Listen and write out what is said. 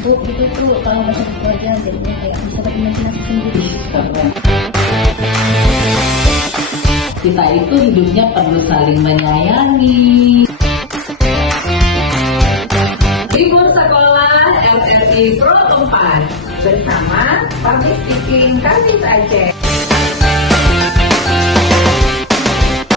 empuk gitu tuh kalau masuk pelajaran, jadinya kayak bisa berimajinasi sendiri. Kita itu hidupnya perlu saling menyayangi. Libur Sekolah RRI Pro 4 bersama Public Speaking Kadis Aceh.